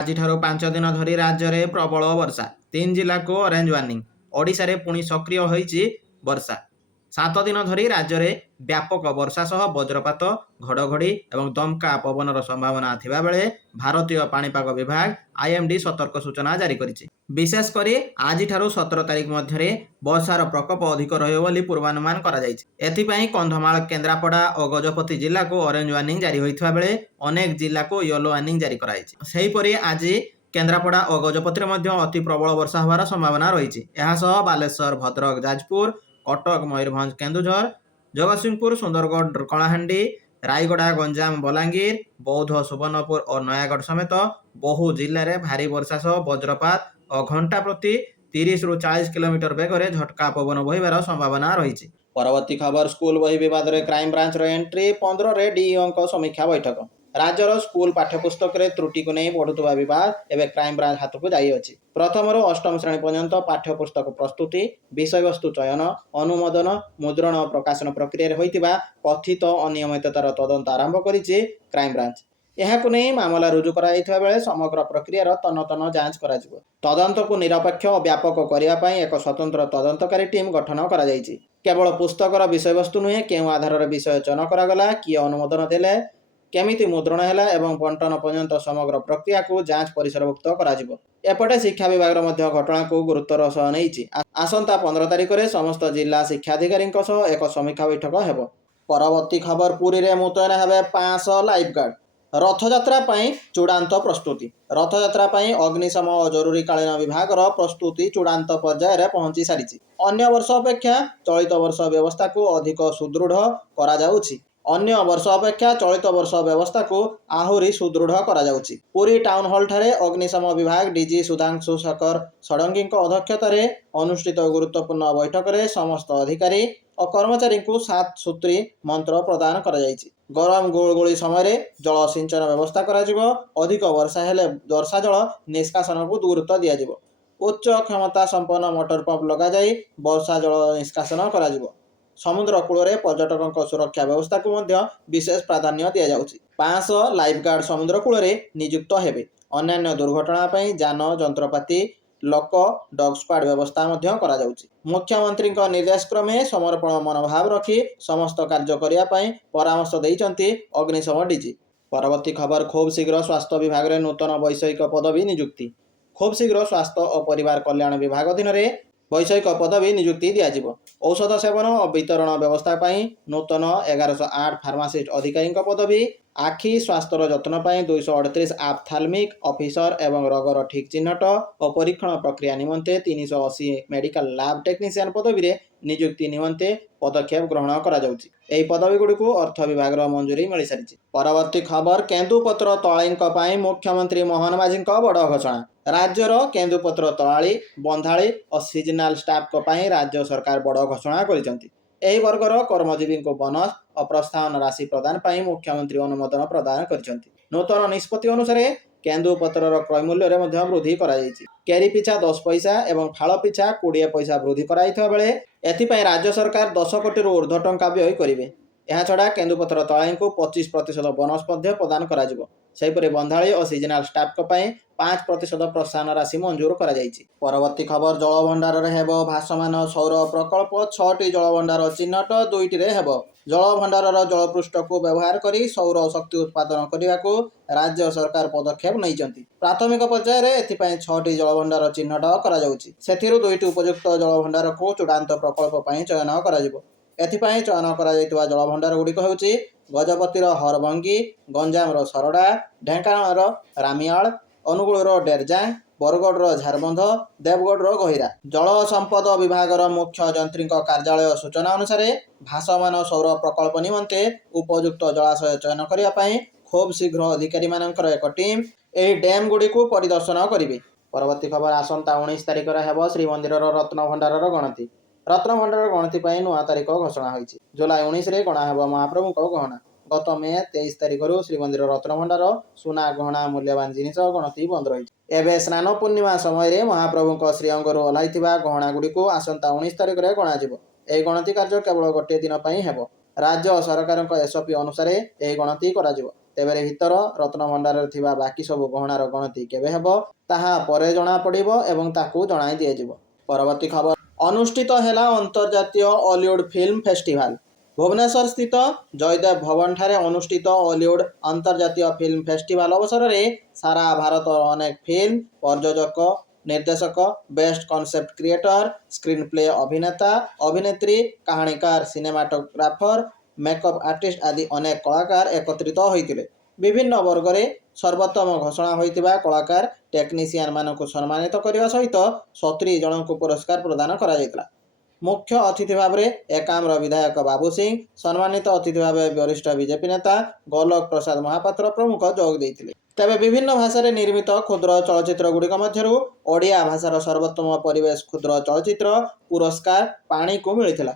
ଆଜିଠାରୁ 5 ଦିନ ଧରି ରାଜ୍ୟରେ ପ୍ରବଳ ବର୍ଷା। 3 ଜିଲ୍ଲାକୁ ଅରେଞ୍ଜ ୱାର୍ଣ୍ଣିଂ। ଓଡ଼ିଶାରେ ପୁଣି ସକ୍ରିୟ ହୋଇଛି ବର୍ଷା। 7 ଦିନ ଧରି ରାଜ୍ୟରେ ବ୍ୟାପକ ବର୍ଷା ସହ ବଜ୍ରପାତ, ଘଡ଼ଘଡ଼ି ଏବଂ ଦମକା ପବନର ସମ୍ଭାବନା ଥିବାବେଳେ ଭାରତୀୟ ପାଣିପାଗ ବିଭାଗ IMD ସତର୍କ ସୂଚନା ଜାରି କରିଛି। ବିଶେଷ କରି ଆଜିଠାରୁ 17 ତାରିଖ ମଧ୍ୟରେ ବର୍ଷାର ପ୍ରକୋପ ଅଧିକ ରହିବ ବୋଲି ପୂର୍ବାନୁମାନ କରାଯାଇଛି। ଏଥିପାଇଁ କନ୍ଧମାଳ, କେନ୍ଦ୍ରାପଡ଼ା ଓ ଗଜପତି ଜିଲ୍ଲାକୁ ଅରେଞ୍ଜ ୱାର୍ଣ୍ଣିଂ ଜାରି ହୋଇଥିବା ବେଳେ ଅନେକ ଜିଲ୍ଲାକୁ ୟେଲୋ ୱାର୍ଣ୍ଣିଂ ଜାରି କରାଯାଇଛି। ସେହିପରି ଆଜି କେନ୍ଦ୍ରାପଡ଼ା ଓ ଗଜପତିରେ ମଧ୍ୟ ଅତି ପ୍ରବଳ ବର୍ଷା ହେବାର ସମ୍ଭାବନା ରହିଛି। ଏହାସହ ବାଲେଶ୍ୱର, ଭଦ୍ରକ, ଯାଜପୁର, କଟକ, ମୟୂରଭଞ୍ଜ, କେନ୍ଦୁଝର, ଜଗତସିଂହପୁର, ସୁନ୍ଦରଗଡ଼, କଳାହାଣ୍ଡି, ରାୟଗଡ଼ା, ଗଞ୍ଜାମ, ବଲାଙ୍ଗୀର, ବୌଦ୍ଧ, ସୁବର୍ଣ୍ଣପୁର ଓ ନୟାଗଡ଼ ସମେତ ବହୁ ଜିଲ୍ଲାରେ ଭାରୀ ବର୍ଷା ସହ ବଜ୍ରପାତ ଓ ଘଣ୍ଟା ପ୍ରତି 30ରୁ 40 କିଲୋମିଟର ବେଗରେ ଝଟକା ପବନ ବହିବାର ସମ୍ଭାବନା ରହିଛି। ପରବର୍ତ୍ତୀ ଖବର, ସ୍କୁଲ ବହି ବିବାଦରେ କ୍ରାଇମବ୍ରାଞ୍ଚର ଏଣ୍ଟ୍ରି। 15ରେ DEOଙ୍କ ସମୀକ୍ଷା ବୈଠକ। ରାଜ୍ୟର ସ୍କୁଲ ପାଠ୍ୟପୁସ୍ତକରେ ତ୍ରୁଟିକୁ ନେଇ ବଢ଼ୁଥିବା ବିବାଦ ଏବେ କ୍ରାଇମବ୍ରାଞ୍ଚ ହାତକୁ ଯାଇଅଛି। ପ୍ରଥମରୁ ଅଷ୍ଟମ ଶ୍ରେଣୀ ପର୍ଯ୍ୟନ୍ତ ପାଠ୍ୟପୁସ୍ତକ ପ୍ରସ୍ତୁତି, ବିଷୟବସ୍ତୁ ଚୟନ, ଅନୁମୋଦନ, ମୁଦ୍ରଣ ଓ ପ୍ରକାଶନ ପ୍ରକ୍ରିୟାରେ ହୋଇଥିବା କଥିତ ଅନିୟମିତତାର ତଦନ୍ତ ଆରମ୍ଭ କରିଛି କ୍ରାଇମବ୍ରାଞ୍ଚ। ଏହାକୁ ନେଇ ମାମଲା ରୁଜୁ କରାଯାଇଥିବା ବେଳେ ସମଗ୍ର ପ୍ରକ୍ରିୟାର ତନ୍ନ ଯାଞ୍ଚ କରାଯିବ। ତଦନ୍ତକୁ ନିରପେକ୍ଷ ଓ ବ୍ୟାପକ କରିବା ପାଇଁ ଏକ ସ୍ୱତନ୍ତ୍ର ତଦନ୍ତକାରୀ ଟିମ୍ ଗଠନ କରାଯାଇଛି। କେବଳ ପୁସ୍ତକର ବିଷୟବସ୍ତୁ ନୁହେଁ, କେଉଁ ଆଧାରରେ ବିଷୟ ଚୟନ କରାଗଲା, କିଏ ଅନୁମୋଦନ ଦେଲେ, କେମିତି ମୁଦ୍ରଣ ହେଲା ଏବଂ ବଣ୍ଟନ ପର୍ଯ୍ୟନ୍ତ ସମଗ୍ର ପ୍ରକ୍ରିୟାକୁ ଯାଞ୍ଚ ପରିସରଭୁକ୍ତ କରାଯିବ। ଏପଟେ ଶିକ୍ଷା ବିଭାଗର ମଧ୍ୟ ଘଟଣାକୁ ଗୁରୁତ୍ୱର ସହ ନେଇଛି। ଆସନ୍ତା 15 ତାରିଖରେ ସମସ୍ତ ଜିଲ୍ଲା ଶିକ୍ଷାଧିକାରୀଙ୍କ ସହ ଏକ ସମୀକ୍ଷା ବୈଠକ ହେବ। ପରବର୍ତ୍ତୀ ଖବର, ପୁରୀରେ ମୁତୟନ ହେବେ 500 ଲାଇଫଗାର୍ଡ। ରଥଯାତ୍ରା ପାଇଁ ଚୂଡ଼ାନ୍ତ ପ୍ରସ୍ତୁତି। ରଥଯାତ୍ରା ପାଇଁ ଅଗ୍ନିଶମ ଓ ଜରୁରୀକାଳୀନ ବିଭାଗର ପ୍ରସ୍ତୁତି ଚୂଡ଼ାନ୍ତ ପର୍ଯ୍ୟାୟରେ ପହଞ୍ଚି ସାରିଛି। ଅନ୍ୟ ବର୍ଷ ଅପେକ୍ଷା ଚଳିତ ବର୍ଷ ବ୍ୟବସ୍ଥାକୁ ଅଧିକ ସୁଦୃଢ଼ କରାଯାଉଛି। ଆହୁରି ସୁଦୃଢ଼ କରାଯାଉଛି। ପୁରୀ ଟାଉନ ହଲ୍ଠାରେ ଅଗ୍ନିଶମ ବିଭାଗ DG ସୁଧାଂଶୁ ଶେଖର ଷଡ଼ଙ୍ଗୀଙ୍କ ଅଧ୍ୟକ୍ଷତାରେ ଅନୁଷ୍ଠିତ ଗୁରୁତ୍ୱପୂର୍ଣ୍ଣ ବୈଠକରେ ସମସ୍ତ ଅଧିକାରୀ ଓ କର୍ମଚାରୀଙ୍କୁ 7 ସୂତ୍ରୀ ମନ୍ତ୍ର ପ୍ରଦାନ କରାଯାଇଛି। ଗରମ ଗୁଳୁଗୁଳି ସମୟରେ ଜଳ ସିଞ୍ଚନ ବ୍ୟବସ୍ଥା କରାଯିବ। ଅଧିକ ବର୍ଷା ହେଲେ ବର୍ଷା ଜଳ ନିଷ୍କାସନକୁ ଗୁରୁତ୍ୱ ଦିଆଯିବ। ଉଚ୍ଚ କ୍ଷମତା ସମ୍ପନ୍ନ ମୋଟର ପମ୍ପ ଲଗାଯାଇ ବର୍ଷା ଜଳ ନିଷ୍କାସନ କରାଯିବ। ସମୁଦ୍ର କୂଳରେ ପର୍ଯ୍ୟଟକଙ୍କ ସୁରକ୍ଷା ବ୍ୟବସ୍ଥାକୁ ମଧ୍ୟ ବିଶେଷ ପ୍ରାଧାନ୍ୟ ଦିଆଯାଉଛି। 500 ଲାଇଫଗାର୍ଡ ସମୁଦ୍ର କୂଳରେ ନିଯୁକ୍ତ ହେବେ। ଅନ୍ୟାନ୍ୟ ଦୁର୍ଘଟଣା ପାଇଁ ଯାନ, ଯନ୍ତ୍ରପାତି, ଲୋକ, ଡଗ୍ ସ୍କ୍ୱାଡ୍ ବ୍ୟବସ୍ଥା ମଧ୍ୟ କରାଯାଉଛି। ମୁଖ୍ୟମନ୍ତ୍ରୀଙ୍କ ନିର୍ଦ୍ଦେଶ କ୍ରମେ ସମର୍ପଣ ମନୋଭାବ ରଖି ସମସ୍ତ କାର୍ଯ୍ୟ କରିବା ପାଇଁ ପରାମର୍ଶ ଦେଇଛନ୍ତି ଅଗ୍ନିଶମ DG। ପରବର୍ତ୍ତୀ ଖବର, ଖୁବ୍ ଶୀଘ୍ର ସ୍ୱାସ୍ଥ୍ୟ ବିଭାଗରେ ନୂତନ ବୈଷୟିକ ପଦବୀ ନିଯୁକ୍ତି। ଖୁବ୍ ଶୀଘ୍ର ସ୍ୱାସ୍ଥ୍ୟ ଓ ପରିବାର କଲ୍ୟାଣ ବିଭାଗ ଅଧୀନରେ ବୈଷୟିକ ପଦବୀ ନିଯୁକ୍ତି ଦିଆଯିବ। ଔଷଧ ସେବନ ଓ ବିତରଣ ବ୍ୟବସ୍ଥା ପାଇଁ ନୂତନ 1108 ଫାର୍ମାସିଷ୍ଟ ଅଧିକାରୀଙ୍କ ପଦବୀ, ଆଖି ସ୍ୱାସ୍ଥ୍ୟର ଯତ୍ନ ପାଇଁ 238 ଆପ୍ଥାଲମିକ ଅଫିସର ଏବଂ ରୋଗର ଠିକ୍ ଚିହ୍ନଟ ଓ ପରୀକ୍ଷଣ ପ୍ରକ୍ରିୟା ନିମନ୍ତେ 380 ମେଡିକାଲ ଲ୍ୟାବ୍ ଟେକ୍ନିସିଆନ ପଦବୀରେ ନିଯୁକ୍ତି ନିମନ୍ତେ ପଦକ୍ଷେପ ଗ୍ରହଣ କରାଯାଉଛି। ଏହି ପଦବୀଗୁଡ଼ିକୁ ଅର୍ଥ ବିଭାଗର ମଞ୍ଜୁରୀ ମିଳିସାରିଛି। ପରବର୍ତ୍ତୀ ଖବର, କେନ୍ଦୁପତ୍ର ତଳାଳୀଙ୍କ ପାଇଁ ମୁଖ୍ୟମନ୍ତ୍ରୀ ମୋହନ ମାଝୀଙ୍କ ବଡ଼ ଘୋଷଣା। ରାଜ୍ୟର କେନ୍ଦୁପତ୍ର ତଳାଳୀ, ବନ୍ଧାଳୀ ଓ ସିଜନାଲ ଷ୍ଟାଫଙ୍କ ପାଇଁ ରାଜ୍ୟ ସରକାର ବଡ଼ ଘୋଷଣା କରିଛନ୍ତି। ଏହି ବର୍ଗର କର୍ମଜୀବୀଙ୍କୁ ବୋନସ ଓ ପ୍ରୋତ୍ସାହନ ରାଶି ପ୍ରଦାନ ପାଇଁ ମୁଖ୍ୟମନ୍ତ୍ରୀ ଅନୁମୋଦନ ପ୍ରଦାନ କରିଛନ୍ତି। ନୂତନ ନିଷ୍ପତ୍ତି ଅନୁସାରେ କେନ୍ଦୁପତ୍ରର କ୍ରୟ ମୂଲ୍ୟରେ ମଧ୍ୟ ବୃଦ୍ଧି କରାଯାଇଛି। କେରି ପିଛା 10 ପଇସା ଏବଂ ଫାଳ ପିଛା 20 ପଇସା ବୃଦ୍ଧି କରାଯାଇଥିବା ବେଳେ ଏଥିପାଇଁ ରାଜ୍ୟ ସରକାର 10 କୋଟିରୁ ଉର୍ଦ୍ଧ୍ୱ ଟଙ୍କା ବ୍ୟୟ କରିବେ। ଏହାଛଡ଼ା କେନ୍ଦୁପତ୍ର ତଳାଳୀଙ୍କୁ 25% ବୋନସ ମଧ୍ୟ ପ୍ରଦାନ କରାଯିବ। ସେହିପରି ବନ୍ଧାଳୀ ଓ ସିଜନାଲ ଷ୍ଟାଫଙ୍କ ପାଇଁ 5% ପ୍ରୋତ୍ସାହନ ରାଶି ମଞ୍ଜୁର କରାଯାଇଛି। ପରବର୍ତ୍ତୀ ଖବର, ଜଳଭଣ୍ଡାରରେ ହେବ ଭାସମାନ ସୌର ପ୍ରକଳ୍ପ। 6ଟି ଜଳଭଣ୍ଡାର ଚିହ୍ନଟ, 2ଟିରେ ହେବ। ଜଳଭଣ୍ଡାରର ଜଳପୃଷ୍ଠକୁ ବ୍ୟବହାର କରି ସୌର ଶକ୍ତି ଉତ୍ପାଦନ କରିବାକୁ ରାଜ୍ୟ ସରକାର ପଦକ୍ଷେପ ନେଇଛନ୍ତି। ପ୍ରାଥମିକ ପର୍ଯ୍ୟାୟରେ ଏଥିପାଇଁ 6ଟି ଜଳଭଣ୍ଡାର ଚିହ୍ନଟ କରାଯାଉଛି। ସେଥିରୁ 2ଟି ଉପଯୁକ୍ତ ଜଳଭଣ୍ଡାରକୁ ଚୂଡ଼ାନ୍ତ ପ୍ରକଳ୍ପ ପାଇଁ ଚୟନ କରାଯିବ। ଏଥିପାଇଁ ଚୟନ କରାଯାଇଥିବା ଜଳଭଣ୍ଡାରଗୁଡ଼ିକ ହେଉଛି ଗଜପତିର ହରଭଙ୍ଗୀ, ଗଞ୍ଜାମର ସରଡ଼ା, ଢେଙ୍କାନାଳର ରାମିଆଳ, ଅନୁଗୁଳର ଡେରଜାଙ୍ଗ, ବରଗଡ଼ର ଝାରବନ୍ଧ, ଦେବଗଡ଼ର ଗହିରା। ଜଳ ସମ୍ପଦ ବିଭାଗର ମୁଖ୍ୟ ଯନ୍ତ୍ରୀଙ୍କ କାର୍ଯ୍ୟାଳୟ ସୂଚନା ଅନୁସାରେ ଭାସମାନ ସୌର ପ୍ରକଳ୍ପ ନିମନ୍ତେ ଉପଯୁକ୍ତ ଜଳାଶୟ ଚୟନ କରିବା ପାଇଁ ଖୁବ୍ ଶୀଘ୍ର ଅଧିକାରୀମାନଙ୍କର ଏକ ଟିମ୍ ଏହି ଡ୍ୟାମ୍‌ଗୁଡ଼ିକୁ ପରିଦର୍ଶନ କରିବେ। ପରବର୍ତ୍ତୀ ଖବର, ଆସନ୍ତା 19 ତାରିଖରେ ହେବ ଶ୍ରୀମନ୍ଦିରର ରତ୍ନଭଣ୍ଡାରର ଗଣତି। ରତ୍ନଭଣ୍ଡାର ଗଣତି ପାଇଁ ନୂଆ ତାରିଖ ଘୋଷଣା ହୋଇଛି। ଜୁଲାଇ 19ରେ ଗଣା ହେବ ମହାପ୍ରଭୁଙ୍କ ଗହଣା। ଗତ ମେ 23 ତାରିଖରୁ ଶ୍ରୀମନ୍ଦିର ରତ୍ନଭଣ୍ଡାର ସୁନା ଗହଣା ମୂଲ୍ୟବାନ ଜିନିଷ ଗଣତି ବନ୍ଦ ରହିଛି। ଏବେ ସ୍ନାନ ପୂର୍ଣ୍ଣିମା ସମୟରେ ମହାପ୍ରଭୁଙ୍କ ଶ୍ରୀଅଙ୍ଗରୁ ଓହ୍ଲାଇଥିବା ଗହଣାଗୁଡ଼ିକୁ ଆସନ୍ତା 19 ତାରିଖରେ ଗଣାଯିବ। ଏହି ଗଣତି କାର୍ଯ୍ୟ କେବଳ ଗୋଟିଏ ଦିନ ପାଇଁ ହେବ। ରାଜ୍ୟ ସରକାରଙ୍କ SOP ଅନୁସାରେ ଏହି ଗଣତି କରାଯିବ। ତେବେ ଭିତର ରତ୍ନଭଣ୍ଡାରରେ ଥିବା ବାକି ସବୁ ଗହଣାର ଗଣତି କେବେ ହେବ ତାହା ପରେ ଜଣାପଡ଼ିବ ଏବଂ ତାକୁ ଜଣାଇ ଦିଆଯିବ। ପରବର୍ତ୍ତୀ ଖବର ଅନୁଷ୍ଠିତ ହେଲା ଅନ୍ତର୍ଜାତୀୟ ଅଲିଉଡ୍ ଫିଲ୍ମ ଫେଷ୍ଟିଭାଲ। ଭୁବନେଶ୍ୱର ସ୍ଥିତ ଜୟଦେବ ଭବନଠାରେ ଅନୁଷ୍ଠିତ ଅଲିଉଡ୍ ଅନ୍ତର୍ଜାତୀୟ ଫିଲ୍ମ ଫେଷ୍ଟିଭାଲ ଅବସରରେ ସାରା ଭାରତର ଅନେକ ଫିଲ୍ମ ପ୍ରଯୋଜକ, ନିର୍ଦ୍ଦେଶକ, best concept creator, screen play ଅଭିନେତା, ଅଭିନେତ୍ରୀ, କାହାଣୀକାର, ସିନେମାଟୋଗ୍ରାଫର, ମେକଅପ୍ ଆର୍ଟିଷ୍ଟ ଆଦି ଅନେକ କଳାକାର ଏକତ୍ରିତ ହୋଇଥିଲେ। ବିଭିନ୍ନ ବର୍ଗରେ ସର୍ବୋତ୍ତମ ଘୋଷଣା ହୋଇଥିବା କଳାକାର ଟେକ୍ନିସିଆନମାନଙ୍କୁ ସମ୍ମାନିତ କରିବା ସହିତ 70 ଜଣଙ୍କୁ ପୁରସ୍କାର ପ୍ରଦାନ କରାଯାଇଥିଲା। ମୁଖ୍ୟ ଅତିଥି ଭାବରେ ଏକାମ୍ର ବିଧାୟକ ବାବୁ ସିଂ, ସମ୍ମାନିତ ଅତିଥି ଭାବେ ବରିଷ୍ଠ ବିଜେପି ନେତା ଗୋଲକ ପ୍ରସାଦ ମହାପାତ୍ର ପ୍ରମୁଖ ଯୋଗ ଦେଇଥିଲେ। ତେବେ ବିଭିନ୍ନ ଭାଷାରେ ନିର୍ମିତ କ୍ଷୁଦ୍ର ଚଳଚ୍ଚିତ୍ରଗୁଡ଼ିକ ମଧ୍ୟରୁ ଓଡ଼ିଆ ଭାଷାର ସର୍ବୋତ୍ତମ ପରିବେଶ କ୍ଷୁଦ୍ର ଚଳଚ୍ଚିତ୍ର ପୁରସ୍କାର ପାଣିକୁ ମିଳିଥିଲା।